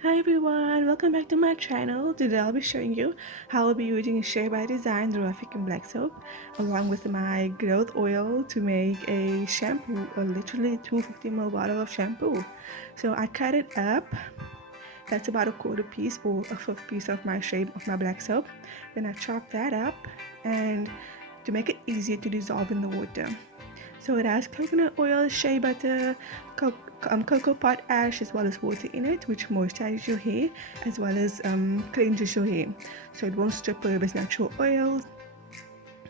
Hi everyone, welcome back to my channel. Today I'll be showing you how I'll be using Shea by Design the African black soap along with my growth oil to make a shampoo, or literally 250 ml bottle of shampoo. So I cut it up. That's about a quarter piece or a fifth piece of my Shea of my black soap. Then I chop that up and to make it easier to dissolve in the water. So it has coconut oil, shea butter, cocoa pot ash, as well as water in it, which moisturizes your hair as well as cleanses your hair. So it won't strip away its natural oils.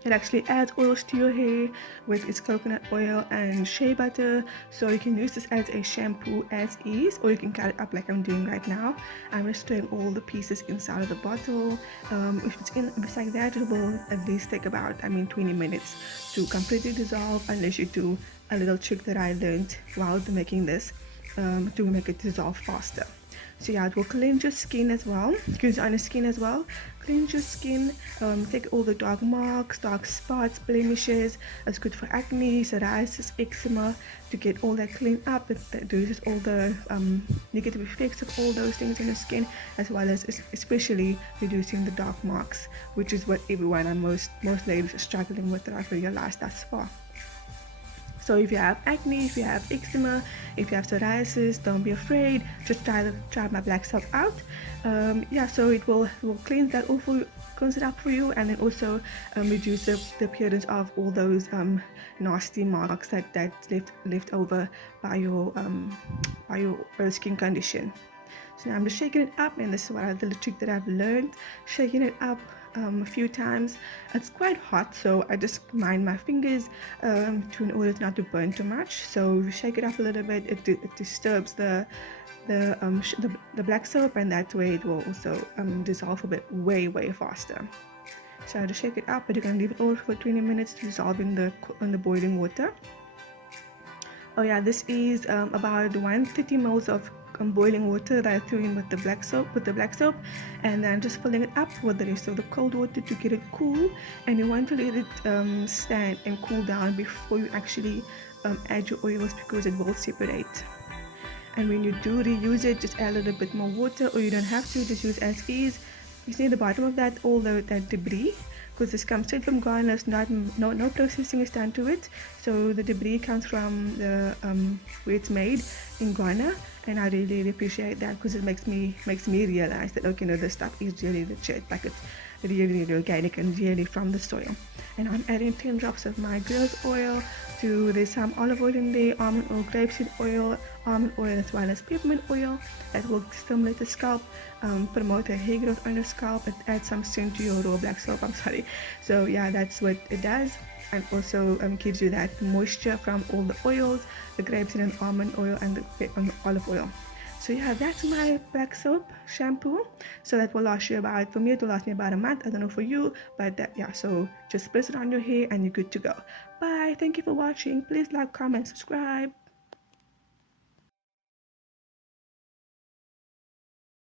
It actually adds oils to your hair with its coconut oil and shea butter. So you can use this as a shampoo as is, or you can cut it up like I'm doing right now. I'm just throwing all the pieces inside of the bottle. If it's like that, it will at least take about 20 minutes to completely dissolve, unless you do a little trick that I learned while making this to make it dissolve faster. So yeah, it will cleanse your skin as well. Use on your skin as well. Cleanse your skin. Take all the dark marks, dark spots, blemishes. It's good for acne, psoriasis, eczema. To get all that cleaned up. It reduces all the negative effects of all those things in your skin, as well as especially reducing the dark marks, which is what everyone and most ladies are struggling with that I've realized thus far. So if you have acne, if you have eczema, if you have psoriasis, don't be afraid. Just try my black soap out. Yeah, so it will cleanse that all for cleanse it up for you, and then also reduce the appearance of all those nasty marks that left over by your skin condition. So now I'm just shaking it up, and this is what the trick that I've learned. Shaking it up a few times. It's quite hot, so I just mind my fingers in order not to burn too much. So if you shake it up a little bit, it disturbs the black soap, and that way it will also dissolve a bit way faster. So I just shake it up, but you're gonna leave it over for 20 minutes to dissolve in the boiling water. Oh yeah, this is about 130 ml of boiling water that I threw in with the black soap, and then just filling it up with the rest of the cold water to get it cool. And you want to let it stand and cool down before you actually add your oils, because it will separate. And when you do reuse it, just add a little bit more water, or you don't have to, just use as is. You see the bottom of that, all that debris, because this comes straight from Ghana. It's not no processing is done to it, so the debris comes from the where it's made in Ghana, and I really appreciate that, because it makes me realize that, okay, no, this stuff is really legit, like it's really organic and really from the soil. And I'm adding 10 drops of my growth oil. There's some olive oil in there, almond oil, grapeseed oil, almond oil, as well as peppermint oil that will stimulate the scalp, promote a hair growth on your scalp, and add some scent to your raw black soap. I'm sorry. So yeah, that's what it does, and also gives you that moisture from all the oils, the grapeseed and almond oil, and the olive oil. So yeah, that's my black soap shampoo. So that will last you about, for me it will last me about a month. I don't know for you, but yeah, so just press it on your hair and you're good to go. Bye. Thank you for watching. Please like, comment, subscribe.